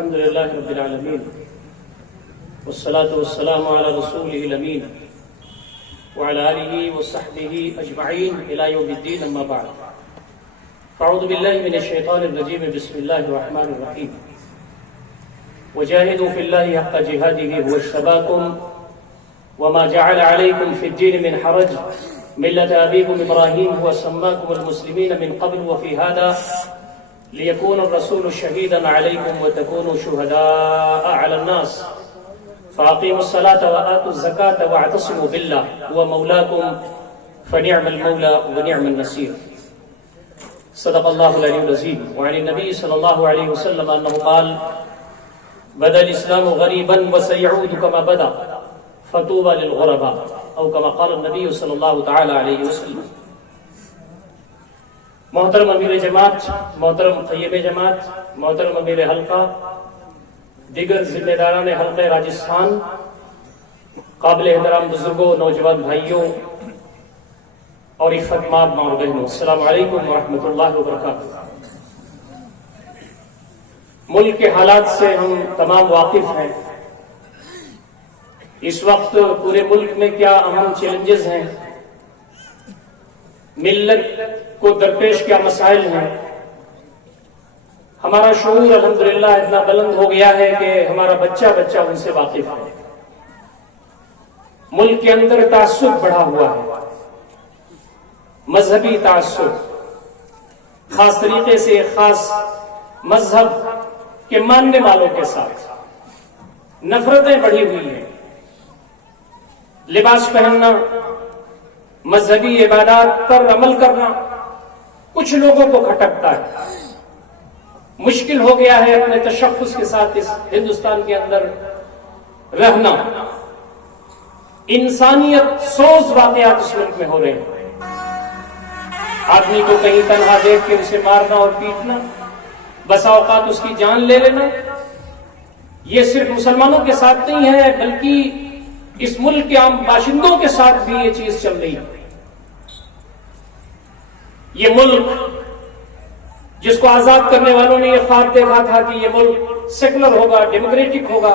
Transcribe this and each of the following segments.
الحمد لله رب العالمين والصلاة والسلام على رسوله الأمين وعلى آله وصحبه أجمعين إلى يوم الدين أما بعد فأعوذ بالله من الشيطان الرجيم بسم الله الرحمن الرحيم وجاهدوا في الله حق جهاده هو اجتباكم وما جعل عليكم في الدين من حرج ملة أبيكم إبراهيم هو سماكم المسلمين من قبل وفي هذا ليكون الرسول شهيدا عليكم وتكونوا شهداء على الناس فأقيموا الصلاة وآتوا الزكاة واعتصموا بالله هو مولاكم فنعم المولى ونعم النصير صدق الله العلي العظيم. وعن النبي صلى الله عليه وسلم أنه قال بدأ الإسلام غريبا وسيعود كما بدأ فطوبى للغرباء او كما قال النبی صلی اللہ تعالی علیہ وسلم. محترم امیر جماعت، محترم طیب جماعت، محترم امیر حلقہ، دیگر ذمہ داران حلقہ راجستھان، قابل احترام بزرگوں، نوجوان بھائیوں اور عفت مآب ماں اور بہنوں، السلام علیکم ورحمۃ اللہ وبرکاتہ. ملک کے حالات سے ہم تمام واقف ہیں. اس وقت پورے ملک میں کیا اہم چیلنجز ہیں، ملت کو درپیش کیا مسائل ہیں. ہمارا شعور الحمدللہ اتنا بلند ہو گیا ہے کہ ہمارا بچہ بچہ ان سے واقف ہے. ملک کے اندر تعصب بڑھا ہوا ہے، مذہبی تعصب، خاص طریقے سے ایک خاص مذہب کے ماننے والوں کے ساتھ نفرتیں بڑھی ہوئی ہیں. لباس پہننا، مذہبی عبادات پر عمل کرنا کچھ لوگوں کو کھٹکتا ہے. مشکل ہو گیا ہے اپنے تشخص کے ساتھ اس ہندوستان کے اندر رہنا. انسانیت سوز واقعات اس ملک میں ہو رہے ہیں. آدمی کو کہیں تنہا دیکھ کے اسے مارنا اور پیٹنا، بسا اوقات اس کی جان لے لینا. یہ صرف مسلمانوں کے ساتھ نہیں ہے بلکہ اس ملک کے عام باشندوں کے ساتھ بھی یہ چیز چل رہی ہے. یہ ملک جس کو آزاد کرنے والوں نے یہ خواب دیکھا تھا کہ یہ ملک سیکولر ہوگا، ڈیموکریٹک ہوگا،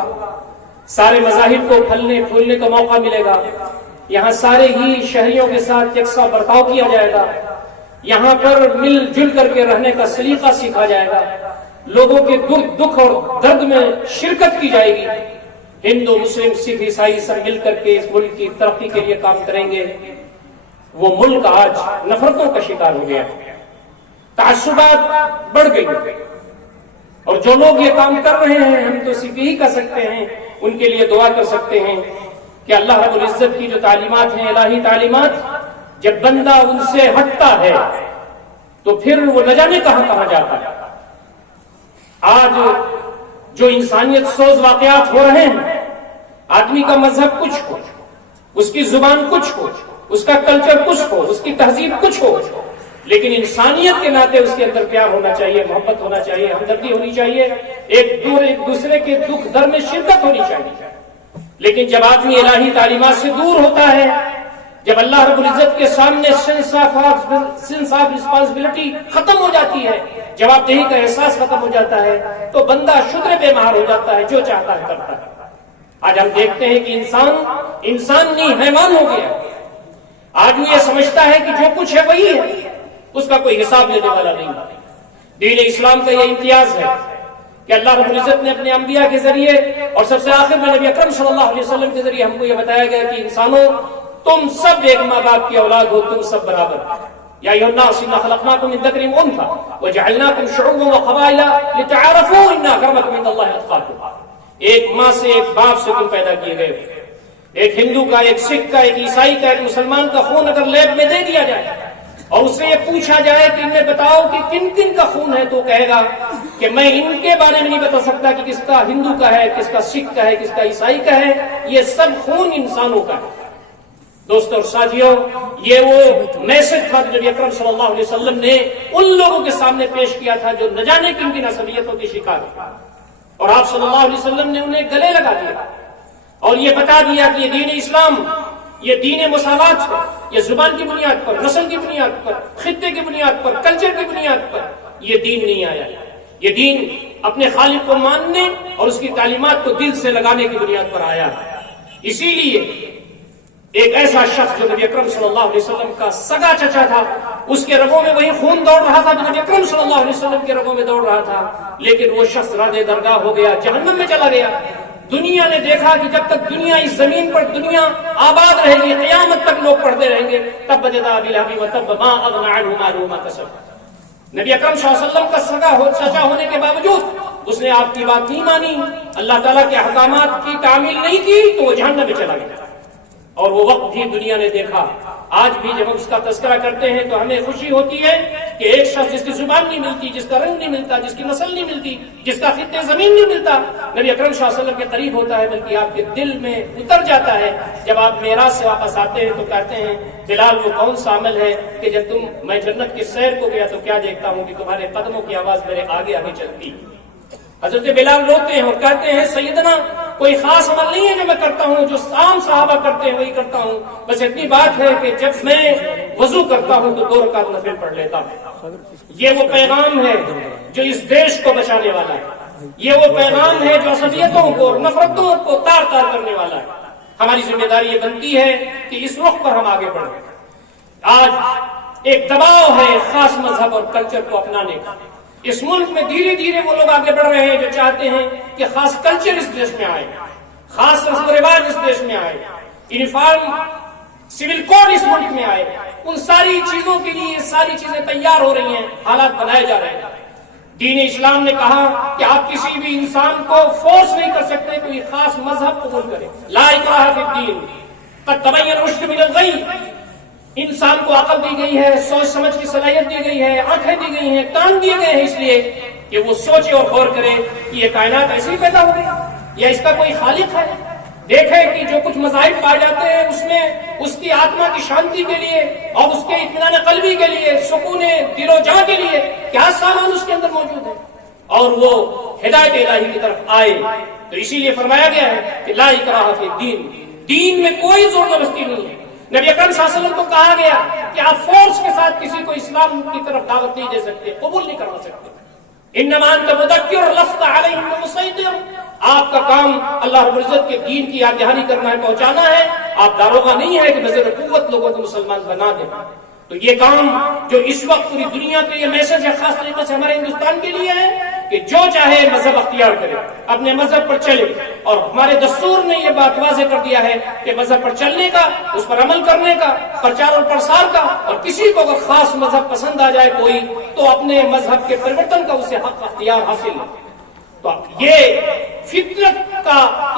سارے مذاہب کو پھلنے پھولنے کا موقع ملے گا، یہاں سارے ہی شہریوں کے ساتھ یکساں برتاؤ کیا جائے گا، یہاں پر مل جل کر کے رہنے کا سلیقہ سیکھا جائے گا، لوگوں کے دکھ اور درد میں شرکت کی جائے گی، ہندو مسلم سکھ عیسائی سب مل کر کے اس ملک کی ترقی کے لیے کام کریں گے. وہ ملک آج نفرتوں کا شکار ہو گیا، تعصبات بڑھ گئی. اور جو لوگ یہ کام کر رہے ہیں ہم تو صرف یہی کر سکتے ہیں، ان کے لیے دعا کر سکتے ہیں کہ اللہ رب العزت کی جو تعلیمات ہیں، الہی تعلیمات، جب بندہ ان سے ہٹتا ہے تو پھر وہ نہ جانے کہاں کہاں جاتا ہے. آج جو انسانیت سوز واقعات ہو رہے ہیں، آدمی کا مذہب کچھ ہو، اس کی زبان کچھ ہو، اس کا کلچر کچھ ہو، اس کی تہذیب کچھ ہو، لیکن انسانیت کے ناطے اس کے اندر پیار ہونا چاہیے، محبت ہونا چاہیے، ہمدردی ہونی چاہیے، ایک دوسرے کے دکھ درد میں شرکت ہونی چاہیے. لیکن جب آدمی الہی تعلیمات سے دور ہوتا ہے، جب اللہ رب العزت کے سامنے سینس آف رسپانسبلٹی ختم ہو جاتی ہے، جواب دہی کا احساس ختم ہو جاتا ہے، تو بندہ شدر بے مہار ہو جاتا ہے، جو چاہتا ہے کرتا ہے. آج ہم دیکھتے ہیں کہ انسان نہیں حیوان ہو گیا. آدمی یہ سمجھتا ہے کہ جو کچھ ہے وہی ہے، اس کا کوئی حساب لینے والا نہیں. دین اسلام کا یہ امتیاز ہے کہ اللہ رب العزت نے اپنے انبیاء کے ذریعے اور سب سے آخر میں نبی اکرم صلی اللہ علیہ وسلم کے ذریعے ہم کو یہ بتایا گیا کہ انسانوں، تم سب ایک ماں باپ کی اولاد ہو، تم سب برابر. یا ایھا الناس انا خلقناکم من ذکر وانثى وجعلناکم شعوبا وقبائل لتعارفوا ان اکرمکم عند اللہ اتقاکم. ایک ماں سے، ایک باپ سے تم پیدا کیے گئے. ایک ہندو کا، ایک سکھ کا، ایک عیسائی کا، ایک مسلمان کا خون اگر لیب میں دے دیا جائے اور اس سے یہ پوچھا جائے کہ انہیں بتاؤ کہ کن کن کا خون ہے، تو کہے گا کہ میں ان کے بارے میں نہیں بتا سکتا کہ کس کا ہندو کا ہے، کس کا سکھ کا ہے، کس کا عیسائی کا ہے. یہ سب خون انسانوں کا ہے. دوستوں اور ساتھیوں، یہ وہ میسج تھا جو نبی اکرم صلی اللہ علیہ وسلم نے ان لوگوں کے سامنے پیش کیا تھا جو نہ جانے کن کن عصبیتوں کے شکار ہیں، اور آپ صلی اللہ علیہ وسلم نے انہیں گلے لگا دیا اور یہ بتا دیا کہ یہ دین اسلام، یہ دین مساوات ہے. یہ زبان کی بنیاد پر، نسل کی بنیاد پر، خطے کی بنیاد پر، کلچر کی بنیاد پر یہ دین نہیں آیا. یہ دین اپنے خالق کو ماننے اور اس کی تعلیمات کو دل سے لگانے کی بنیاد پر آیا ہے۔ اسی لیے ایک ایسا شخص جو نبی اکرم صلی اللہ علیہ وسلم کا سگا چچا تھا، اس کے رگوں میں وہی خون دوڑ رہا تھا جو نبی اکرم صلی اللہ علیہ وسلم کے رگوں میں دوڑ رہا تھا، لیکن وہ شخص رد درگاہ ہو گیا، جہنم میں چلا گیا۔ دنیا نے دیکھا کہ جب تک دنیا اس زمین پر دنیا آباد رہے گی، قیامت تک لوگ پڑھتے رہیں گے، تب جدا بالحبی و تب ما اغنى عنه ماله ما کسب۔ نبی اکرم صلی اللہ علیہ وسلم کا سگا چچا ہونے کے باوجود اس نے آپ کی بات نہیں مانی، اللہ تعالیٰ کے احکامات کی تعمیل نہیں کی، تو وہ جہنم میں چلا گیا۔ اور وہ وقت بھی دنیا نے دیکھا۔ آج بھی جب ہم اس کا تذکرہ کرتے ہیں تو ہمیں خوشی ہوتی ہے کہ ایک شخص جس کی زبان نہیں ملتی، جس کا رنگ نہیں ملتا، جس کی نسل نہیں ملتی، جس کا خطے زمین نہیں ملتا، نبی اکرم صلی اللہ علیہ وسلم کے قریب ہوتا ہے، بلکہ آپ کے دل میں اتر جاتا ہے۔ جب آپ معراج سے واپس آتے ہیں تو کہتے ہیں بلال وہ کون سا عمل ہے کہ جب میں جنت کی سیر کو گیا تو کیا دیکھتا ہوں کہ تمہارے قدموں کی آواز میرے آگے آگے چلتی۔ حضرت بلال روتے ہیں اور کہتے ہیں سیدنا کوئی خاص عمل نہیں ہے جو میں کرتا ہوں، جو عام صحابہ کرتے ہیں وہی کرتا ہوں، بس اتنی بات ہے کہ جب میں وضو کرتا ہوں تو 2 رکعت نفل پڑھ لیتا ہوں۔ یہ وہ پیغام ہے جو اس دیش کو بچانے والا ہے، یہ وہ پیغام ہے جو عصبیتوں کو، نفرتوں کو تار تار کرنے والا ہے۔ ہماری ذمہ داری یہ بنتی ہے کہ اس رخ پر ہم آگے بڑھیں۔ آج ایک دباؤ ہے خاص مذہب اور کلچر کو اپنانے کا۔ اس ملک میں دھیرے دھیرے وہ لوگ آگے بڑھ رہے ہیں جو چاہتے ہیں کہ خاص کلچر اس دیش میں آئے، خاص رسم و رواج اس دیش میں آئے، یونیفارم سول کوڈ اس ملک میں آئے۔ ان ساری چیزوں کے لیے ساری چیزیں تیار ہو رہی ہیں، حالات بنائے جا رہے ہیں۔ دین اسلام نے کہا کہ آپ کسی بھی انسان کو فورس نہیں کر سکتے کوئی خاص مذہب قبول کرے۔ لا اکراہ فی الدین قد تبین الرشد من الغی۔ انسان کو عقل دی گئی ہے، سوچ سمجھ کی صلاحیت دی گئی ہے، آنکھیں دی گئی ہیں، کان دیے گئے ہیں اس لیے کہ وہ سوچے اور غور کرے کہ یہ کائنات ایسے ہی پیدا ہو گئی یا اس کا کوئی خالق ہے۔ دیکھیں کہ جو کچھ مذاہب پائے جاتے ہیں اس میں اس کی آتما کی شانتی کے لیے اور اس کے اطمینان قلبی کے لیے، سکون دل و جان کے لیے کیا سامان اس کے اندر موجود ہے، اور وہ ہدایت الہی کی طرف آئے۔ تو اسی لیے فرمایا گیا ہے کہ لا اکراہ فی الدین، دین میں کوئی زور زبردستی نہیں ہے۔ نبی اکرم صلی اللہ علیہ وسلم کو کہا گیا کہ آپ فورس کے ساتھ کسی کو اسلام کی طرف دعوت نہیں دے سکتے، قبول نہیں کروا سکتے۔ انما انت مذکر لست علیہم بمسیطر، آپ کا کام اللہ رب العزت کے دین کی یاد دہانی کرنا ہے، پہنچانا ہے۔ آپ داروغہ نہیں ہے کہ بزر قوت لوگوں کو مسلمان بنا دیں۔ تو یہ کام جو اس وقت پوری دنیا کے لیے میسج ہے، خاص طریقے سے ہمارے ہندوستان کے لیے ہے کہ جو چاہے مذہب اختیار کرے، اپنے مذہب پر چلے، اور ہمارے دستور نے یہ بات واضح کر دیا ہے کہ مذہب پر چلنے کا، اس پر عمل کرنے کا، پرچار اور پرسار کا، اور کسی کو اگر خاص مذہب پسند آ جائے کوئی تو اپنے مذہب کے پریورتن کا اسے حق اختیار حاصل ہے۔ تو یہ فطرت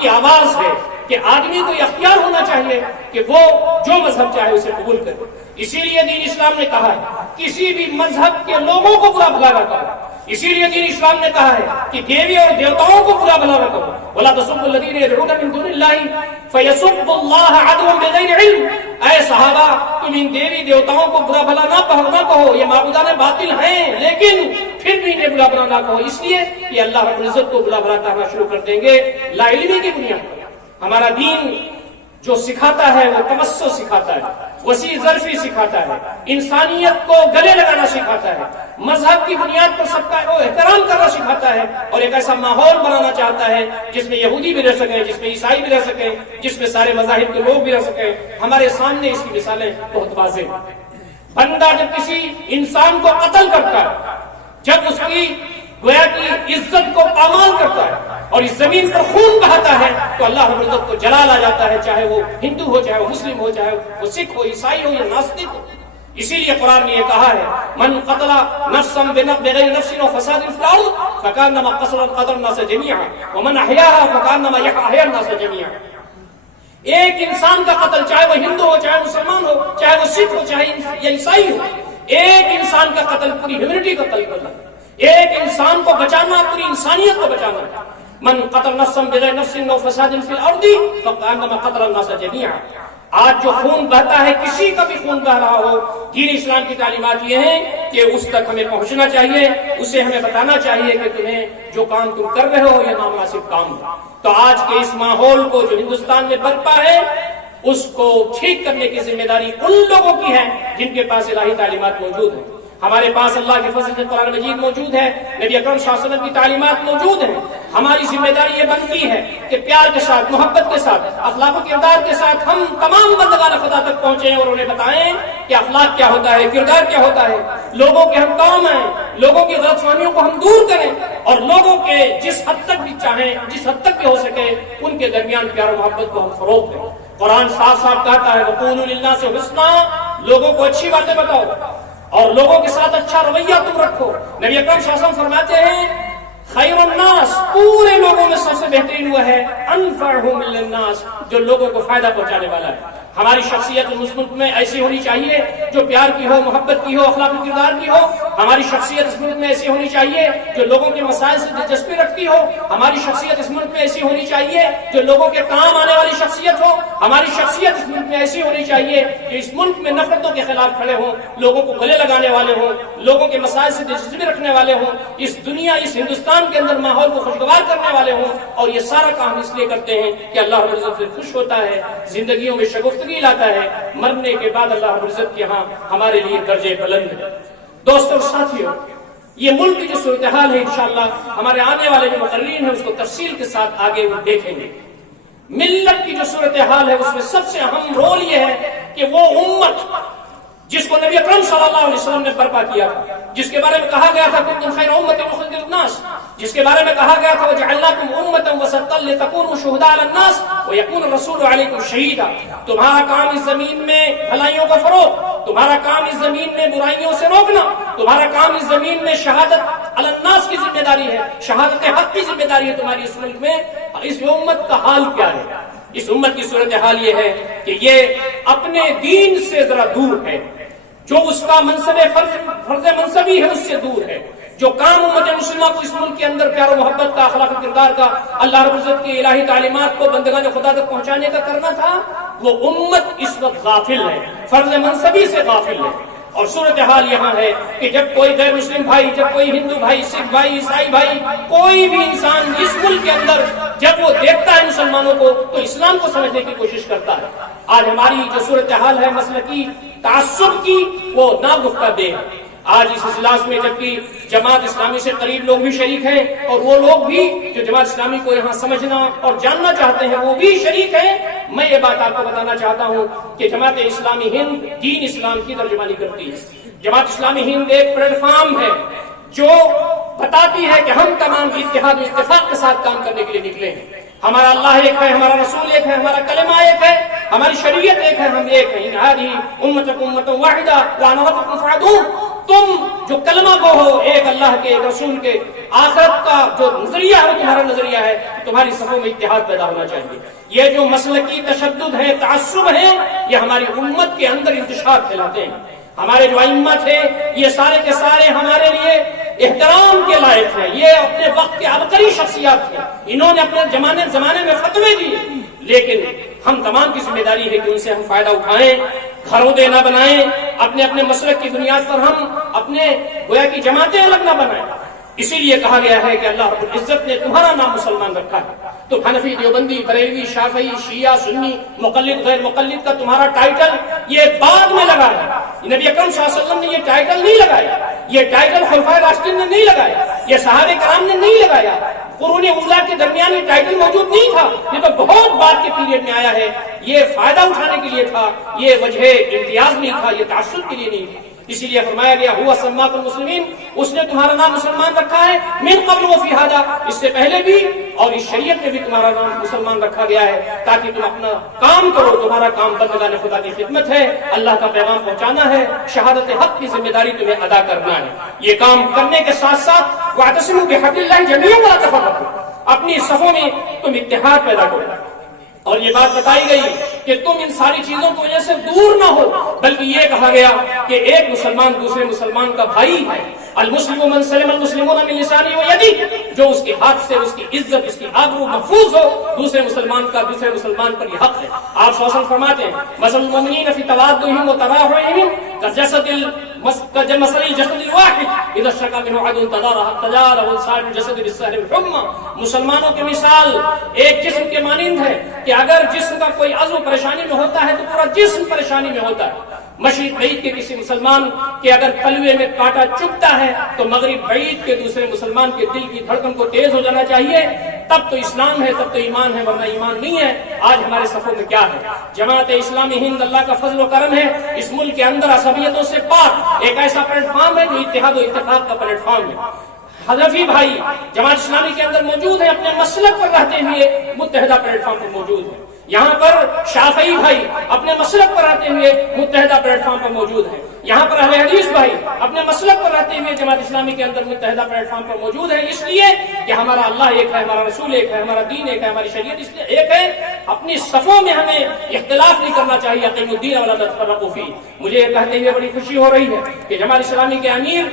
کی آواز ہے کہ آدمی کو یہ اختیار ہونا چاہیے کہ وہ جو مذہب چاہے اسے قبول کرے۔ اسی لیے دین اسلام نے کہا ہے کسی بھی مذہب کے لوگوں کو برا بھلا نہ کرو۔ اسی لیے دین اسلام نے کہا ہے کہ دیوی اور دیوتاؤں کو برا بھلا نہ کرو۔ وَلَا تَسُبُّوا الَّذِينَ يَدْعُونَ مِن دُونِ اللَّهِ فَيَسُبُّوا اللَّهَ عَدْوًا بِغَيْرِ عِلْمٍ۔ اے صحابہ، تم ان دیوی دیوتاؤں کو برا بھلا نہ کہو، یہ معبودان باطل ہیں، لیکن پھر بھی انہیں برا بھلا نہ کہو، اس لیے کہ اللہ رب العزت کو برا بھلا کہنا شروع کر دیں گے لا علمی کی بنیاد پر۔ ہمارا دین جو سکھاتا ہے وہ تمسو سکھاتا ہے، وسیع ظرفی سکھاتا ہے، انسانیت کو گلے لگانا سکھاتا ہے، مذہب کی بنیاد پر سب کا احترام کرنا سکھاتا ہے، اور ایک ایسا ماحول بنانا چاہتا ہے جس میں یہودی بھی رہ سکیں، جس میں عیسائی بھی رہ سکیں، جس میں سارے مذاہب کے لوگ بھی رہ سکیں۔ ہمارے سامنے اس کی مثالیں بہت واضح ہیں۔ بندہ جب کسی انسان کو قتل کرتا ہے، جب اس کی گویا کی عزت کو پامال کرتا ہے اور اس زمین پر خون بہاتا ہے، تو اللہ رب العزت کو جلال آ جاتا ہے، چاہے وہ ہندو ہو، چاہے وہ مسلم ہو، چاہے وہ سکھ ہو، عیسائی ہو یا ناستک ہو۔ اسی لیے قرآن نے یہ کہا ہے من قتل نفسا بغیر نفس وفساد فی الارض فکانما قتل الناس جميعا ومن احیاها فکانما احیا الناس جميعا۔ ایک انسان کا قتل، چاہے وہ ہندو ہو، چاہے مسلمان ہو، چاہے وہ سکھ ہو، چاہے یا عیسائی ہو، ایک انسان کا قتل پوری ہیومینٹی کا قتل کرنا، ایک انسان کو بچانا پوری انسانیت کو بچانا۔ من قتل نفسا بغیر نفس وفساد فی الارض فکانما قتل الناس جميعا۔ آج جو خون بہتا ہے، کسی کا بھی خون بہ رہا ہو، دین اسلام کی تعلیمات یہ ہیں کہ اس تک ہمیں پہنچنا چاہیے، اسے ہمیں بتانا چاہیے کہ تمہیں جو کام تم کر رہے ہو یہ نامناسب کام ہے۔ تو آج کے اس ماحول کو جو ہندوستان میں برپا ہے، اس کو ٹھیک کرنے کی ذمہ داری ان لوگوں کی ہے جن کے پاس الہی تعلیمات موجود ہیں۔ ہمارے پاس اللہ کے فضل سے قرآن مجید موجود ہے، نبی اکرم صلی اللہ علیہ وسلم کی تعلیمات موجود ہیں. ہماری ذمہ داری یہ بنتی ہے کہ پیار کے ساتھ، محبت کے ساتھ، اخلاق و کردار کے ساتھ ہم تمام بندگان خدا تک پہنچیں اور انہیں بتائیں کہ اخلاق کیا ہوتا ہے، کردار کیا ہوتا ہے، لوگوں کے ہم کام آئیں، لوگوں کی غلط فہمیوں کو ہم دور کریں اور لوگوں کے جس حد تک بھی چاہیں، جس حد تک بھی ہو سکے ان کے درمیان پیار و محبت کو ہم فروغ دیں. قرآن صاف صاف کہتا ہے وَقُولُوا لِلنَّاسِ حُسْنًا، لوگوں کو اچھی باتیں بتاؤ اور لوگوں کے ساتھ اچھا رویہ تم رکھو. نبی اکرم صلی اللہ علیہ وسلم فرماتے ہیں خیر الناس، پورے لوگوں میں سب سے بہترین وہ ہے انفعہم للناس، جو لوگوں کو فائدہ پہنچانے والا ہے. ہماری شخصیت اس ملک میں ایسی ہونی چاہیے جو پیار کی ہو، محبت کی ہو، اخلاق و کردار کی ہو. ہماری شخصیت اس ملک میں ایسی ہونی چاہیے جو لوگوں کے مسائل سے دلچسپی رکھتی ہو. ہماری شخصیت اس ملک میں ایسی ہونی چاہیے جو لوگوں کے کام آنے والی شخصیت ہو. ہماری شخصیت اس ملک میں ایسی ہونی چاہیے کہ اس ملک میں نفرتوں کے خلاف کھڑے ہوں، لوگوں کو گلے لگانے والے ہوں، لوگوں کے مسائل سے دلچسپی رکھنے والے ہوں، اس دنیا، اس ہندوستان کے اندر ماحول کو خوشگوار کرنے والے ہوں. اور یہ سارا کام اس لیے کرتے ہیں کہ اللہ رب العزت سے خوش ہوتا ہے، زندگیوں میں شگفتگی لاتا ہے. مرنے کے بعد اللہ رب العزت کے ہاں ہمارے لیے درجے بلند ہے. دوستو اور ساتھیوں، یہ ملک کی جو صورتحال ہے انشاءاللہ ہمارے آنے والے جو مقررین ہیں اس کو تفصیل کے ساتھ آگے وہ دیکھیں گے. ملت کی جو صورتحال ہے اس میں سب سے اہم رول یہ ہے کہ وہ امت جس کو نبی اکرم صلی اللہ علیہ وسلم نے برپا کیا تھا، جس کے بارے میں کہا گیا تھا کنتم خیر امۃ اخرجت للناس، جس کے بارے میں کہا گیا تھا وجعلناکم امۃ وسطا لتکونوا شہداء علی الناس ویکون الرسول علیکم شہیدا. تمہارا کام اس زمین میں بھلائیوں کا فروغ، تمہارا کام اس زمین میں برائیوں سے روکنا، تمہارا کام اس زمین میں شہادت علی الناس کی ذمہ داری ہے، شہادت حق کی ذمہ داری ہے تمہاری اس ملک میں. اس امت کا حال کیا ہے؟ اس امت کی صورتحال یہ ہے کہ یہ اپنے دین سے ذرا دور ہے، جو اس کا منصب فرض منصبی ہے اس سے دور ہے. جو کام امت مسلمہ کو اس ملک کے اندر پیار و محبت کا، اخلاق و کردار کا، اللہ رب العزت کی الہی تعلیمات کو بندگان خدا تک پہنچانے کا کرنا تھا، وہ امت اس وقت غافل ہے، فرض منصبی سے غافل ہے. اور صورتحال یہاں ہے کہ جب کوئی غیر مسلم بھائی، جب کوئی ہندو بھائی، سکھ بھائی، عیسائی بھائی، کوئی بھی انسان اس ملک کے اندر جب وہ دیکھتا ہے مسلمانوں کو تو اسلام کو سمجھنے کی کوشش کرتا ہے. آج ہماری جو صورتحال ہے مسلکی تعصب کی، وہ ناگفتہ بے ہے. آج اس اجلاس میں جبکہ جماعت اسلامی سے قریب لوگ بھی شریک ہیں اور وہ لوگ بھی جو جماعت اسلامی کو یہاں سمجھنا اور جاننا چاہتے ہیں وہ بھی شریک ہیں. میں یہ بات آپ کو بتانا چاہتا ہوں کہ جماعت اسلامی ہند دین اسلام کی ترجمانی کرتی ہے. جماعت اسلامی ہند ایک پلیٹ فارم ہے جو بتاتی ہے کہ ہم تمام اتحاد و اتفاق کے ساتھ کام کرنے کے لیے نکلے ہیں. ہمارا اللہ ایک ہے، ہمارا رسول ایک ہے، ہمارا کلمہ ایک ہے، ہماری شریعت ایک ہے، ہم ایک ہیں. ہذه امتکم امۃ واحدہ وانا ربکم فاعبدون. تم جو کلمہ گو ہو، ایک اللہ کے، ایک رسول کے، آخرت کا جو نظریہ ہے وہ تمہارا نظریہ ہے، تمہاری صفوں میں اتحاد پیدا ہونا چاہیے. یہ جو مسلکی تشدد ہے، تعصب ہے، یہ ہماری امت کے اندر انتشار پھیلاتے ہیں. ہمارے جو ائمہ تھے یہ سارے کے سارے ہمارے لیے احترام کے لائق ہیں. یہ اپنے وقت کے عبقری شخصیات تھے، انہوں نے اپنے زمانے میں فتوے دیے، لیکن ہم تمام کی ذمہ داری ہے کہ ان سے ہم فائدہ اٹھائیں، گھرودے نہ بنائیں، اپنے اپنے مسلک کی بنیاد پر ہم اپنے گویا کی جماعتیں الگ نہ بنائیں. اسی لیے کہا گیا ہے کہ اللہ رب العزت نے تمہارا نام مسلمان رکھا ہے. تو حنفی، دیوبندی، بریلوی، شافعی، شیعہ، سنی، مقلد، غیر مقلد کا تمہارا ٹائٹل یہ بعد میں لگا ہے. نبی اکرم صلی اللہ علیہ وسلم نے یہ ٹائٹل نہیں لگایا، یہ ٹائٹل خلفائے راشدین نے نہیں لگایا، یہ صحابہ کرام نے نہیں لگایا، قرون اولیٰ کے درمیان یہ ٹائٹل موجود نہیں تھا. یہ تو بہت بعد کے پیریڈ میں آیا ہے. یہ فائدہ اٹھانے کے لیے تھا، یہ وجہ امتیاز نہیں تھا، یہ تعصب کے لیے نہیں تھا. اسی لیے فرمایا گیا ہوا سماکم المسلمین، اس نے تمہارا نام مسلمان رکھا ہے، من قبل وفی ھذا، اس سے پہلے بھی اور اس شریعت میں بھی تمہارا نام مسلمان رکھا گیا ہے تاکہ تم اپنا کام کرو. تمہارا کام بندگان خدا کی خدمت ہے، اللہ کا پیغام پہنچانا ہے، شہادت حق کی ذمہ داری تمہیں ادا کرنا ہے. یہ کام کرنے کے ساتھ ساتھ واعتصموا بحبل اللہ جميعا ولا تفرقوا، اپنی صفوں میں تم اتحاد پیدا کرو. اور یہ بات بتائی گئی کہ تم ان ساری چیزوں کی وجہ سے دور نہ ہو، بلکہ یہ کہا گیا کہ ایک مسلمان دوسرے مسلمان کا بھائی ہے. المسلم من سلم المسلمون من لسانه ويده، جو اس کے ہاتھ سے اس کی عزت، اس کی آبرو محفوظ ہو، دوسرے مسلمان کا دوسرے مسلمان پر یہ حق ہے. آپ صلی اللہ علیہ وسلم فرماتے ہیں مثل المؤمنین فی توادهم وتراحمهم كمثل الجسد الواحد اذا اشتكى منه عضو تداعى سائر الجسد بالسهر والحمى. مسلمانوں کی مثال ایک جسم کے مانند ہے کہ اگر جسم کا کوئی عضو پریشانی میں ہوتا ہے تو پورا جسم پریشانی میں ہوتا ہے. مشرق بعید کے کسی مسلمان کے اگر تلوے میں کانٹا چبھتا ہے تو مغرب بعید کے دوسرے مسلمان کے دل کی دھڑکن کو تیز ہو جانا چاہیے. تب تو اسلام ہے، تب تو ایمان ہے، ورنہ ایمان نہیں ہے. آج ہمارے صفوں میں کیا ہے؟ جماعت اسلامی ہند اللہ کا فضل و کرم ہے، اس ملک کے اندر عصبیتوں سے پاک ایک ایسا پلیٹ فارم ہے جو اتحاد و اتفاق کا پلیٹ فارم ہے. حنفی بھائی جماعت اسلامی کے اندر موجود ہیں، اپنے مسلک پر رہتے ہوئے متحدہ پلیٹ فارم پر موجود ہیں. یہاں پر شافعی بھائی اپنے مسلک پر رہتے ہوئے متحدہ پلیٹ فارم پر موجود ہیں. یہاں پر اہل حدیث بھائی اپنے مسلک پر رہتے ہوئے جماعت اسلامی کے اندر متحدہ پلیٹ فارم پر موجود ہیں. اس لیے کہ ہمارا اللہ ایک ہے، ہمارا رسول ایک ہے، ہمارا دین ایک ہے، ہماری شریعت اس لیے ایک ہے. اپنی صفوں میں ہمیں اختلاف نہیں کرنا چاہیے. اقیموا الدین ولا تتفرقوا فیہ. مجھے یہ کہتے ہوئے بڑی خوشی ہو رہی ہے کہ جماعت اسلامی کے امیر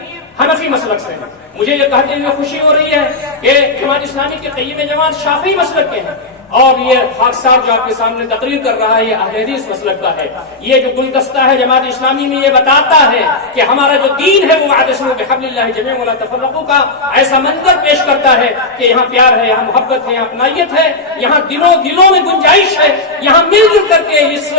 حنفی مسلک سے ہیں. مجھے یہ کہتے ہوئے خوشی ہو رہی ہے کہ جماعت اسلامی کے قیم جماعت شافعی مسلک کے ہیں. اور یہ خاک صاحب جو آپ کے سامنے تقریر کر رہا ہے یہ اہل حدیث مسلک کا ہے. یہ جو گلدستہ ہے جماعت اسلامی میں یہ بتاتا ہے کہ ہمارا جو دین ہے وہ واعتصموا بحبل اللہ جميعا ولا تفرقوا کا ایسا منظر پیش کرتا ہے کہ یہاں پیار ہے، یہاں محبت ہے، یہاں اپنائیت ہے، یہاں دلوں میں گنجائش ہے. یہاں مل جل کر کے اس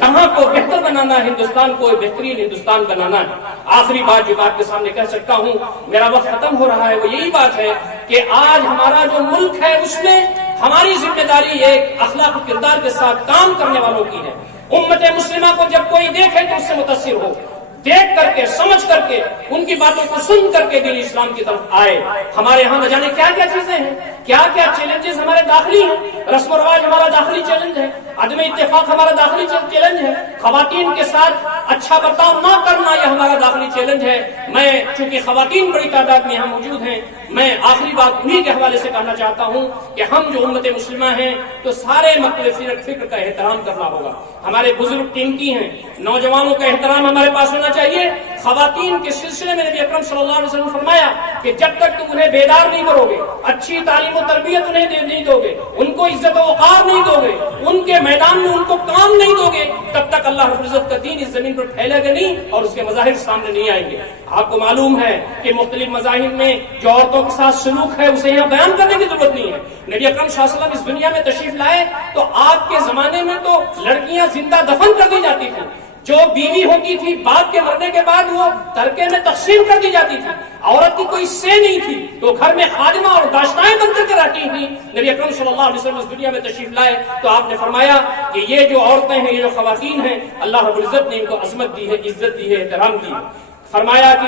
جہاں کو بہتر بنانا ہے، ہندوستان کو بہترین ہندوستان بنانا ہے. آخری بات جو آپ کے سامنے کہہ سکتا ہوں، میرا وقت ختم ہو رہا ہے، وہ یہی بات ہے کہ آج ہمارا جو ملک ہے اس میں ہماری ذمہ داری ایک اخلاق و کردار کے ساتھ کام کرنے والوں کی ہے. امت مسلمہ کو جب کوئی دیکھے تو اس سے متاثر ہو، دیکھ کر کے سمجھ کر کے ان کی باتوں کو سن کر کے دین اسلام کی طرف آئے. ہمارے ہاں نہ جانے کیا کیا چیزیں ہیں، کیا کیا چیلنجز ہمارے داخلی ہیں. رسم و رواج ہمارا داخلی چیلنج ہے، عدم اتفاق ہمارا داخلی چیلنج ہے، خواتین کے ساتھ اچھا برتاؤ نہ کرنا یہ ہمارا داخلی چیلنج ہے. میں چونکہ خواتین بڑی تعداد میں یہاں موجود ہیں، میں آخری بات انہی کے حوالے سے کہنا چاہتا ہوں کہ ہم جو امت مسلمہ ہیں تو سارے مختلف فکر کا احترام کرنا ہوگا. ہمارے بزرگ قیمتی ہیں، نوجوانوں کا احترام ہمارے پاس ہونا چاہیے. خواتین کے سلسلے میں نبی اکرم صلی اللہ علیہ وسلم نے فرمایا کہ جب تک تم انہیں بیدار نہیں کرو گے، اچھی تعلیم و تربیت انہیں نہیں دو گے، ان کو عزت و وقار نہیں دو گے، ان کے میدان میں ان کو کام نہیں دو گے، تب تک اللہ رب العزت کا دین اس زمین پر پھیلے گا نہیں اور اس کے مظاہر سامنے نہیں آئیں گے. آپ کو معلوم ہے کہ مختلف مذاہب میں جو عورتوں کے ساتھ سلوک ہے اسے یہاں بیان کرنے کی ضرورت نہیں ہے. نبی اکرم صلی اللہ علیہ وسلم اس دنیا میں تشریف لائے تو آپ کے زمانے میں تو لڑکیاں زندہ دفن کر دی جاتی تھیں. جو بیوی ہوتی تھی باپ کے مرنے کے بعد وہ ترکے میں تقسیم کر دی جاتی تھی. عورت کی کوئی سے نہیں تھی تو گھر میں خادمہ اور داشتائیں بن کر کے رہتی تھیں. نبی اکرم صلی اللہ علیہ وسلم اس دنیا میں تشریف لائے تو آپ نے فرمایا کہ یہ جو عورتیں ہیں، یہ جو خواتین ہیں، اللہ رب العزت نے ان کو عظمت دی ہے، عزت دی ہے، احترام دی ہے. فرمایا کہ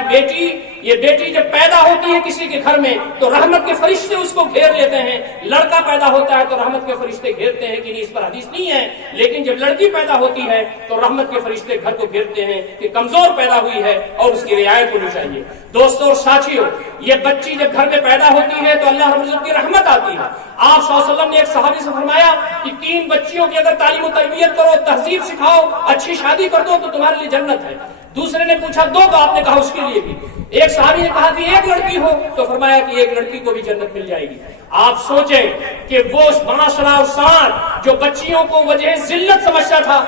یہ بیٹی جب پیدا ہوتی ہے کسی کے گھر میں تو رحمت کے فرشتے اس کو گھیر لیتے ہیں. لڑکا پیدا ہوتا ہے تو رحمت کے فرشتے گھیرتے ہیں کہ نہیں، اس پر حدیث نہیں ہے، لیکن جب لڑکی پیدا ہوتی ہے تو رحمت کے فرشتے گھر کو گھیرتے ہیں کہ کمزور پیدا ہوئی ہے اور اس کی رعایت ہونی چاہیے. دوستوں اور ساتھیوں، یہ بچی جب گھر میں پیدا ہوتی ہے تو اللہ رب العزت کی رحمت آتی ہے. آپ صلی اللہ علیہ وسلم نے ایک صحابی سے فرمایا کہ 3 بچیوں کی اگر تعلیم و تربیت کرو، تہذیب سکھاؤ، اچھی شادی کر دو تو تمہارے لیے جنت ہے. دوسرے نے پوچھا 2 تو آپ نے کہا اس کے لیے بھی. ایک صحابی نے کہا کہ 1 لڑکی ہو تو فرمایا کہ 1 لڑکی کو بھی جنت مل جائے گی. آپ سوچیں کہ وہ معاشرہ اور سماج جو بچیوں کو وجہ ذلت سمجھتا تھا،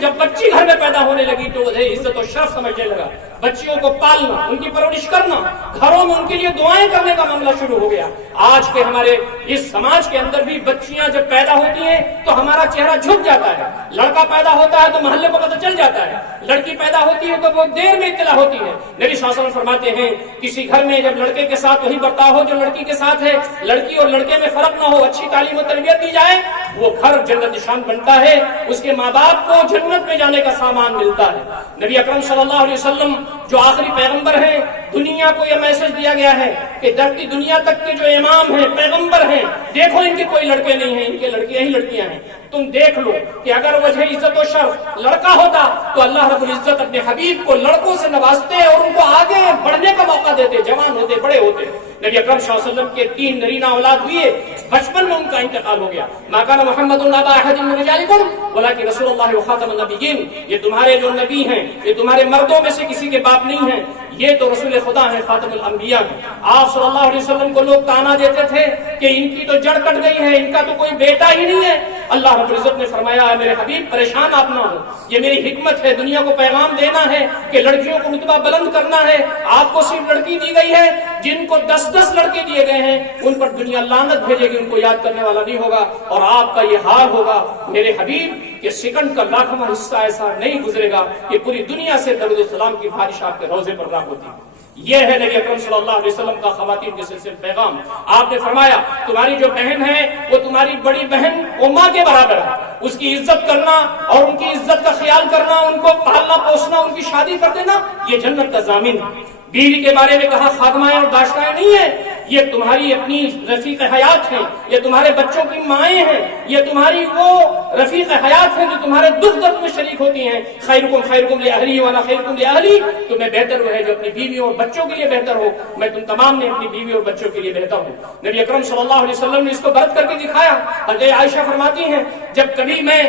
جب بچی گھر میں پیدا ہونے لگی تو وجہ عزت و شرف سمجھنے لگا. بچیوں کو پالنا، ان کی پرورش کرنا، گھروں میں ان کے لیے دعائیں کرنے کا معاملہ شروع ہو گیا. آج کے ہمارے اس سماج کے اندر بھی بچیاں جب پیدا ہوتی ہیں تو ہمارا چہرہ جھک جاتا ہے. لڑکا پیدا ہوتا ہے تو محلے کو پتہ چل جاتا ہے، لڑکی پیدا ہوتی ہے تو بہت دیر میں اطلاع ہوتی ہے. نبی صلی اللہ علیہ وسلم فرماتے ہیں کسی گھر میں جب لڑکے کے ساتھ وہی برتاؤ ہو جو لڑکی کے ساتھ ہے، لڑکی اور لڑکے میں فرق نہ ہو، اچھی تعلیم و تربیت دی جائے، وہ گھر جنت نشان بنتا ہے. اس کے ماں باپ کو جنت میں جانے کا سامان ملتا ہے. نبی اکرم صلی اللہ علیہ وسلم جو آخری پیغمبر ہیں، دنیا کو یہ میسج دیا گیا ہے کہ دھرتی دنیا تک کے جو امام ہیں، پیغمبر ہیں، دیکھو ان کے کوئی لڑکے نہیں ہیں، ان کے لڑکیاں ہی لڑکیاں ہیں. تم دیکھ لو کہ اگر وجہ عزت و شرف لڑکا ہوتا تو اللہ رب العزت اپنے حبیب کو لڑکوں سے نوازتے اور ان کو آگے بڑھنے کا موقع دیتے، جوان ہوتے، بڑے ہوتے. نبی اکرم صلی اللہ علیہ وسلم کے 3 نرینہ اولاد ہوئے، بچپن میں ان کا انتقال ہو گیا. ما کان محمد ابا احد من رجالکم ولکن رسول اللہ وخاتم النبیین. یہ تمہارے جو نبی ہیں، یہ تمہارے مردوں میں سے کسی کے باپ نہیں ہیں، یہ تو رسول خدا ہے، خاتم الانبیاء. آپ صلی اللہ علیہ وسلم کو لوگ تانا دیتے تھے کہ ان کی تو جڑ کٹ گئی ہے، ان کا تو کوئی بیٹا ہی نہیں ہے. اللہ رب العزت نے فرمایا میرے حبیب پریشان آپ نہ ہو، یہ میری حکمت ہے، دنیا کو پیغام دینا ہے کہ لڑکیوں کو رتبہ بلند کرنا ہے۔ آپ کو صرف لڑکی دی گئی ہے، جن کو 10 لڑکے دیے گئے ہیں ان پر دنیا لعنت بھیجے گی، ان کو یاد کرنے والا نہیں ہوگا، اور آپ کا یہ حال ہوگا میرے حبیب کہ سیکنڈ کا لاکھواں حصہ ایسا نہیں گزرے گا کہ پوری دنیا سے درود و سلام کی بارش آپ کے روزے پر راہ ہوتی ہے۔ یہ ہے نبی اکرم صلی اللہ علیہ وسلم کا خواتین کے سلسلے پیغام۔ آپ نے فرمایا تمہاری جو بہن ہے وہ تمہاری بڑی بہن وہ ماں کے برابر ہے، اس کی عزت کرنا اور ان کی عزت کا خیال کرنا، ان کو پالنا پوسنا، ان کی شادی کر دینا، یہ جنت کا ضامن ہے۔ بیوی کے بارے میں کہا خادمائیں اور داشتائیں نہیں ہیں، یہ تمہاری اپنی رفیق حیات ہیں، یہ تمہارے بچوں کی مائیں ہیں، یہ تمہاری وہ رفیق حیات ہیں جو تمہارے دکھ درد میں شریک ہوتی ہیں۔ خیرکم خیرکم لأہلی وانا خیرکم لأہلی، تمہیں بہتر وہ ہے جو اپنی بیوی اور بچوں کے لیے بہتر ہو، میں تم تمام نے اپنی بیوی اور بچوں کے لیے بہتر ہوں۔ نبی اکرم صلی اللہ علیہ وسلم نے اس کو برت کر کے دکھایا۔ حضرت عائشہ فرماتی ہیں جب کبھی میں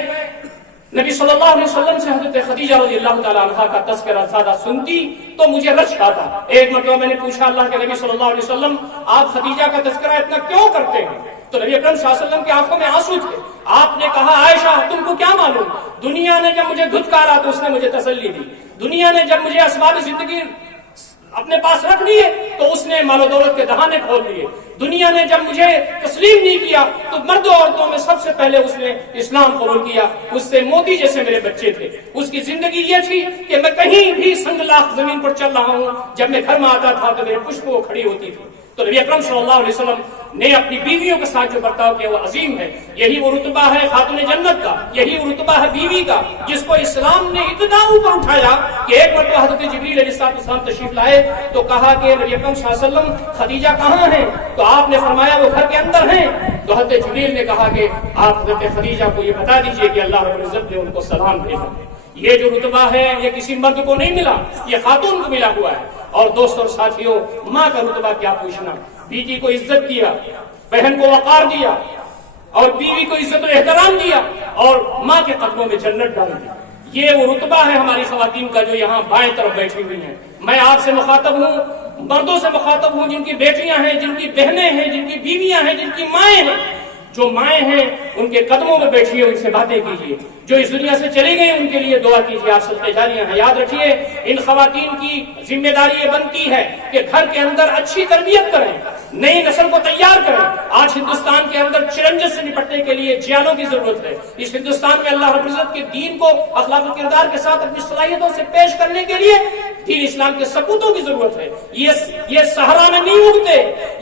نبی صلی اللہ علیہ وسلم سے حضرت خدیجہ رضی اللہ تعالی عنہا کا تذکرہ زیادہ سنتی تو مجھے رشک آتا۔ ایک مرتبہ میں نے پوچھا اللہ کے نبی صلی اللہ علیہ وسلم آپ خدیجہ کا تذکرہ اتنا کیوں کرتے ہیں؟ تو نبی اکرم صلی اللہ علیہ وسلم کی آنکھوں میں آنسو تھے۔ آپ نے کہا عائشہ تم کو کیا معلوم، دنیا نے جب مجھے دھتکارا تو اس نے مجھے تسلی دی، دنیا نے جب مجھے اسباب زندگی اپنے پاس رکھ لیے تو اس نے مال و دولت کے دہانے کھول دیے، دنیا نے جب مجھے تسلیم نہیں کیا تو مرد و عورتوں میں سب سے پہلے اس نے اسلام قبول کیا، اس سے موتی جیسے میرے بچے تھے۔ اس کی زندگی یہ تھی کہ میں کہیں بھی سنگ لاخ زمین پر چل رہا ہوں، جب میں گھر میں آتا تھا تو میرے پشت وہ کھڑی ہوتی تھی۔ تو نبی اکرم صلی اللہ علیہ وسلم نے اپنی بیویوں کے ساتھ جو برتاؤ کیا وہ عظیم ہے، یہی وہ رتبہ ہے خاتون جنت کا، یہی وہ رتبہ ہے بیوی کا جس کو اسلام نے اتنا اوپر اٹھایا کہ ایک مرتبہ حضرت جبریل علیہ السلام تشریف لائے تو کہا کہ نبی اکرم صلی اللہ علیہ وسلم خدیجہ کہاں ہیں؟ تو آپ نے فرمایا وہ گھر کے اندر ہیں۔ تو حضرت جبریل نے کہا کہ آپ حضرت خدیجہ کو یہ بتا دیجئے کہ اللہ رب العزت نے ان کو سلام بھیجا۔ یہ جو رتبہ ہے یہ کسی مرد کو نہیں ملا، یہ خاتون کو ملا ہوا ہے۔ اور دوستوں اور ساتھیوں، ماں کا رتبہ کیا پوچھنا، بیٹی کو عزت دیا، بہن کو وقار دیا، اور بیوی کو عزت و احترام دیا، اور ماں کے قدموں میں جنت ڈال دی۔ یہ وہ رتبہ ہے ہماری خواتین کا جو یہاں بائیں طرف بیٹھی ہوئی ہیں۔ میں آپ سے مخاطب ہوں، مردوں سے مخاطب ہوں جن کی بیٹیاں ہیں، جن کی بہنیں ہیں، جن کی بیویاں ہیں، جن کی مائیں ہیں۔ جو مائیں ہیں ان کے قدموں میں بیٹھیے، ان سے باتیں کیجیے، جو اس دنیا سے چلی گئی ان کے لیے دعا کیجیے، آپ صدقے جاریہ ہیں۔ یاد رکھیے ان خواتین کی ذمہ داری یہ بنتی ہے کہ گھر کے اندر اچھی تربیت کریں، نئی نسل کو تیار کریں۔ آج ہندوستان کے اندر چیلنجز سے نپٹنے کے لیے جیالوں کی ضرورت ہے۔ اس ہندوستان میں اللہ رب العزت کے دین کو اخلاق و کردار کے ساتھ اپنی صلاحیتوں سے پیش کرنے کے لیے دین اسلام کے سپوتوں کی ضرورت ہے۔ یہ صحرا میں نہیں اگتے،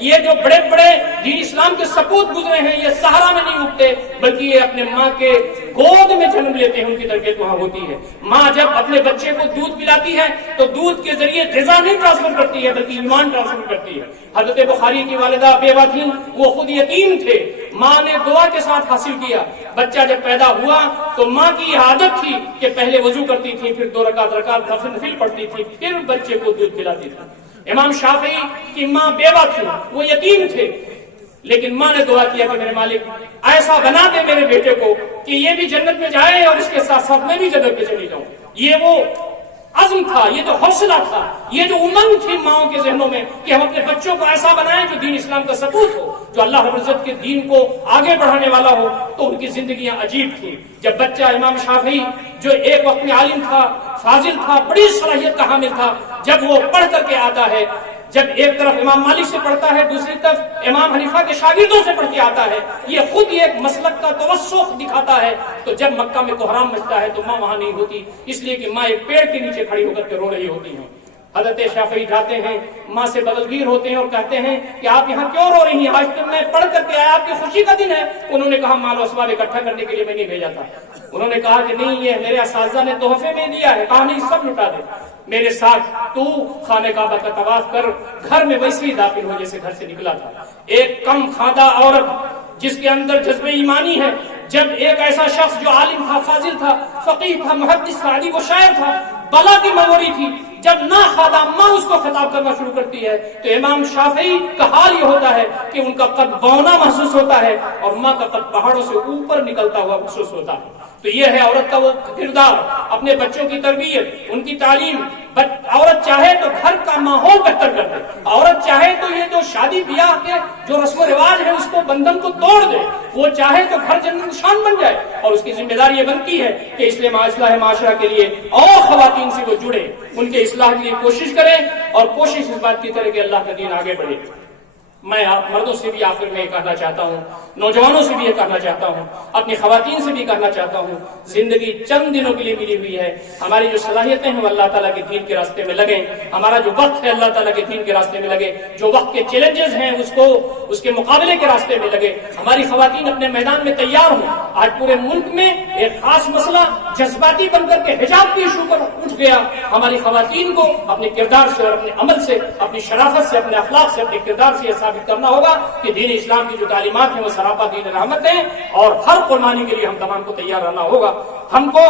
یہ جو بڑے بڑے دین اسلام کے سپوت گزرے ہیں یہ صحرا میں نہیں اگتے، بلکہ یہ اپنے ماں کے گود میں جنم لیتے ہیں، ان کی تربیت وہاں ہوتی ہے۔ ماں جب اپنے بچے کو دودھ پلاتی ہے تو دودھ کے ذریعے غذا نہیں ٹرانسفر کرتی ہے بلکہ ایمان ٹرانسفر کرتی ہے۔ حضرت بخاری کی والدہ بیوہ تھیں، وہ خود یتیم تھے، ماں نے دعا کے ساتھ حاصل کیا۔ بچہ جب پیدا ہوا تو ماں کی یہ عادت تھی کہ پہلے وضو کرتی تھی، پھر 2 رکعت نفل پڑھتی تھی، پھر بچے کو دودھ پلاتی تھی۔ امام شافعی کی ماں بیوہ تھی، وہ یتیم تھے، لیکن ماں نے دعا کیا کہ میرے مالک ایسا بنا دے میرے بیٹے کو کہ یہ بھی جنت میں جائے اور اس کے ساتھ ساتھ میں بھی جنت میں چلی جاؤں۔ یہ وہ عزم تھا، یہ تو حوصلہ تھا، یہ جو امنگ تھی ماؤں کے ذہنوں میں کہ ہم اپنے بچوں کو ایسا بنائیں جو دین اسلام کا ثبوت ہو، جو اللہ رب العزت کے دین کو آگے بڑھانے والا ہو۔ تو ان کی زندگیاں عجیب تھیں۔ جب بچہ امام شافعی جو ایک وقت میں عالم تھا، فاضل تھا، بڑی صلاحیت کا حامل تھا، جب وہ پڑھ کر کے آتا ہے، جب ایک طرف امام مالک سے پڑھتا ہے، دوسری طرف امام حنیفہ کے شاگردوں سے پڑھ کے آتا ہے، یہ خود ہی ایک مسلک کا توسع دکھاتا ہے۔ تو جب مکہ میں کوہرام مچتا ہے تو ماں وہاں نہیں ہوتی، اس لیے کہ ماں ایک پیڑ کے نیچے کھڑی ہو کر کے رو رہی ہوتی ہیں۔ حضرت شافعی جاتے ہیں، ماں سے بدلگیر ہوتے ہیں اور کہتے ہیں کہ آپ یہاں کیوں رو رہی ہیں؟ آج تک میں پڑھ کر کے آیا، آپ کی خوشی کا دن ہے۔ انہوں نے کہا مال و اسباب اکٹھا کرنے کے لیے میں نہیں بھیجا تھا۔ انہوں نے کہا کہ نہیں، یہ میرے اساتذہ نے تحفے میں دیا ہے، کہا نہیں سب لٹا دے، میرے ساتھ تو خانہ کعبہ کا طواف کر، گھر میں ویسے ہی داخل ہو جیسے گھر سے نکلا تھا۔ ایک کم خادہ عورت جس کے اندر جذبہ ایمانی ہے، جب ایک ایسا شخص جو عالم تھا، فاضل تھا، فقیہ تھا، محدث تھا، ادیب و شاعر تھا، بلا کی مغوری تھی، جب نہ خادہ ماں اس کو خطاب کرنا شروع کرتی ہے تو امام شافعی کا حال یہ ہوتا ہے کہ ان کا قد بونا محسوس ہوتا ہے اور ماں کا قد پہاڑوں سے اوپر نکلتا ہوا محسوس ہوتا ہے۔ تو یہ ہے عورت کا وہ کردار، اپنے بچوں کی تربیت، ان کی تعلیم، عورت چاہے تو گھر کا ماحول بہتر کر دے، عورت چاہے تو یہ جو شادی بیاہ کے جو رسم و رواج ہے اس کو بندھن کو توڑ دے، وہ چاہے تو گھر جنت نشان بن جائے، اور اس کی ذمہ داری یہ بنتی ہے کہ اصلاح معاشرہ کے لیے اور خواتین سے وہ جڑے، ان کے اصلاح کے لیے کوشش کریں، اور کوشش اس بات کی کرے کہ اللہ کا دین آگے بڑھے۔ میں آپ مردوں سے بھی آخر میں یہ کہنا چاہتا ہوں، نوجوانوں سے بھی یہ کہنا چاہتا ہوں، اپنی خواتین سے بھی کہنا چاہتا ہوں، زندگی چند دنوں کے لیے ملی ہوئی ہے، ہماری جو صلاحیتیں ہیں وہ اللہ تعالیٰ کے دین کے راستے میں لگیں، ہمارا جو وقت ہے اللہ تعالیٰ کے دین کے راستے میں لگے، جو وقت کے چیلنجز ہیں اس کے مقابلے کے راستے میں لگے، ہماری خواتین اپنے میدان میں تیار ہوں۔ آج پورے ملک میں ایک خاص مسئلہ جذباتی بن کر کے حجاب کے ایشو پر اٹھ گیا، ہماری خواتین کو اپنے کردار سے اور اپنے عمل سے، اپنی شرافت سے، اپنے اخلاق سے، اپنے کردار سے یہ ثابت کرنا ہوگا کہ دین اسلام کی جو تعلیمات ہیں وہ سراپا دین رحمت ہیں، اور ہر قربانی کے لیے ہم تمام کو تیار رہنا ہوگا۔ ہم کو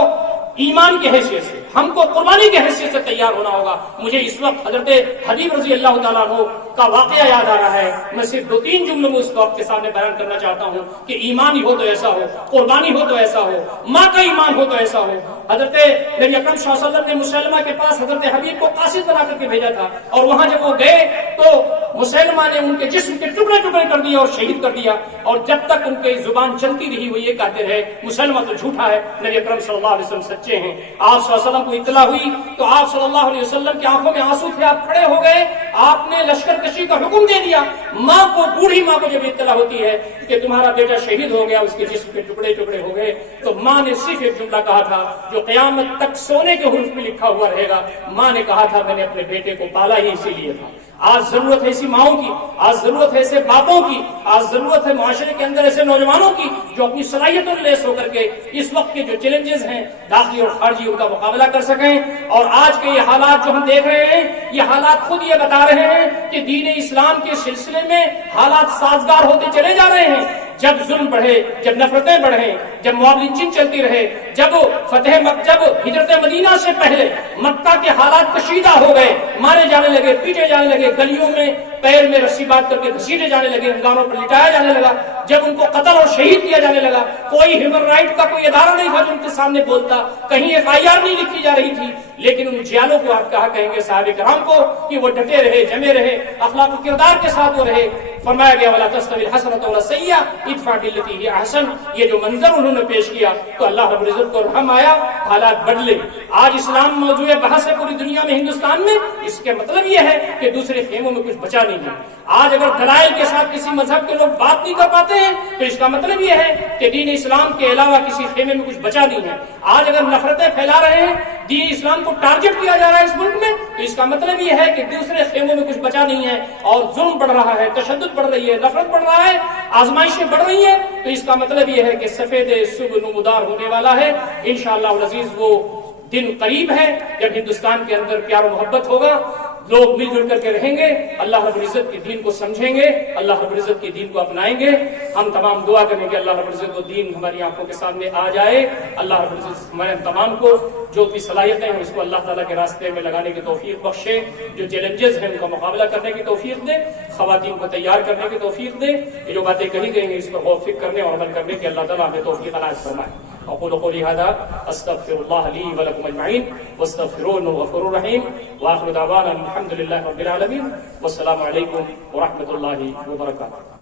ایمان کی حیثیت سے، ہم کو قربانی کی حیثیت سے تیار ہونا ہوگا۔ مجھے اس وقت حضرت حبیب رضی اللہ تعالیٰ عنہ کا واقعہ یاد آ رہا ہے، میں صرف 2-3 جملوں میں اس کو آپ کے سامنے بیان کرنا چاہتا ہوں کہ ایمان ہی ہو تو ایسا ہو، قربانی ہو تو ایسا ہو، ماں کا ایمان ہو تو ایسا ہو۔ حضرت نبی اکرم صلی اللہ علیہ وسلم نے مسلمہ کے پاس حضرت حبیب کو قاصد بنا کر کے بھیجا تھا، اور وہاں جب وہ گئے تو مسلمہ نے ان کے جسم کے ٹکڑے ٹکڑے کر دیا اور شہید کر دیا، اور جب تک ان کی زبان چلتی رہی وہ یہ کہتے رہے مسلمہ تو جھوٹا ہے، نبی اکرم صلی اللہ علیہ وسلم سچے ہیں۔ آپ صلی اللہ علیہ وسلم کو اطلاع ہوئی تو آپ صلی اللہ علیہ وسلم کی آنکھوں میں آنسو تھے، آپ کھڑے ہو گئے، آپ نے لشکر کشی کا حکم دے دیا۔ ماں کو، بوڑھی ماں کو جب اطلاع ہوتی ہے کہ تمہارا بیٹا شہید ہو گیا، اس کے جسم کے ٹکڑے ٹکڑے ہو گئے، تو ماں نے صرف ایک جملہ کہا تھا جو قیامت تک سونے کے حروف میں لکھا ہوا رہے گا، ماں نے کہا تھا میں نے اپنے بیٹے کو پالا ہی اسی لیے تھا۔ آج ضرورت ہے ایسی ماؤں کی، آج ضرورت ہے ایسے باپوں کی، آج ضرورت ہے معاشرے کے اندر ایسے نوجوانوں کی جو اپنی صلاحیتوں لیس ہو کر کے اس وقت کے جو چیلنجز ہیں داخلی اور خارجی ان کا مقابلہ کر سکیں۔ اور آج کے یہ حالات جو ہم دیکھ رہے ہیں، یہ حالات خود یہ بتا رہے ہیں کہ دین اسلام کے سلسلے میں حالات سازگار ہوتے چلے جا رہے ہیں۔ جب ظلم بڑھے، جب نفرتیں بڑھیں، جب موب لنچنگ چلتی رہے، جب جب ہجرت مدینہ سے پہلے مکہ کے حالات کشیدہ ہو گئے، مارے جانے لگے، پیٹے جانے لگے، گلیوں میں پیر میں رسی باندھ کر کے گھسیٹے جانے لگے، انگاروں پر لٹایا جانے لگا، جب ان کو قتل اور شہید کیا جانے لگا، کوئی ہیومن رائٹ کا کوئی ادارہ نہیں تھا جو ان کے سامنے بولتا، کہیں FIR نہیں لکھی جا رہی تھی، لیکن ان جیالوں کو آپ کہا کہیں گے صحابہ کرام کو کہ وہ ڈٹے رہے، جمے رہے، اخلاق و کردار کے ساتھ وہ رہے۔ فرمایا گیا وَلَا تَسْتَوِي الْحَسَنَةُ وَلَا السَّيِّئَةُ ادْفَعْ بِالَّتِي هِيَ أَحْسَنُ۔ یہ جو منظر انہوں نے پیش کیا تو اللہ رب العزت کو رحم آیا، حالات بدلے۔ آج اسلام موضوع بحث ہے پوری دنیا میں، ہندوستان میں، اس کے مطلب یہ ہے کہ دوسرے خیموں میں کچھ بچا نہیں ہے۔ آج اگر دلائل کے ساتھ کسی مذہب کے لوگ بات نہیں کر پاتے ہیں تو اس کا مطلب یہ ہے کہ دین اسلام کے علاوہ کسی خیمے میں کچھ بچا نہیں ہے۔ آج اگر نفرتیں پھیلا رہے ہیں، دین اسلام کو ٹارگٹ کیا جا رہا ہے اس ملک میں، تو اس کا مطلب یہ ہے کہ دوسرے خیموں میں کچھ بچا نہیں ہے، اور ظلم بڑھ رہا ہے، تشدد بڑھ رہی ہے، نفرت بڑھ رہا ہے، آزمائشیں بڑھ رہی ہیں، تو اس کا مطلب یہ ہے کہ سفید صبح نمودار ہونے والا ہے۔ انشاءاللہ العزیز وہ دن قریب ہے جب ہندوستان کے اندر پیار و محبت ہوگا، لوگ مل جل کر کے رہیں گے، اللہ رب العزت کے دین کو سمجھیں گے، اللہ رب العزت کے دین کو اپنائیں گے۔ ہم تمام دعا کریں کہ اللہ رب العزت کو دین ہماری آنکھوں کے سامنے آ جائے، اللہ رب العزت ہمارے تمام کو جو بھی صلاحیتیں ہیں اس کو اللہ تعالیٰ کے راستے میں لگانے کی توفیق بخشے، جو چیلنجز ہیں ان کا مقابلہ کرنے کی توفیق دے، خواتین کو تیار کرنے کی توفیق دے۔ یہ جو باتیں کہی گئی ہیں اس پر غور و فکر کرنے اور عمل کرنے کی اللہ تعالیٰ ہمیں توفیق عنایت فرمائے۔ اقول قولی ھذا استغفر اللہ لی ولکم اجمعین واستغفروہ انہ غفور رحیم، وآخر دعوانا الحمد للہ رب العالمین، والسلام علیکم ورحمۃ اللہ وبرکاتہ۔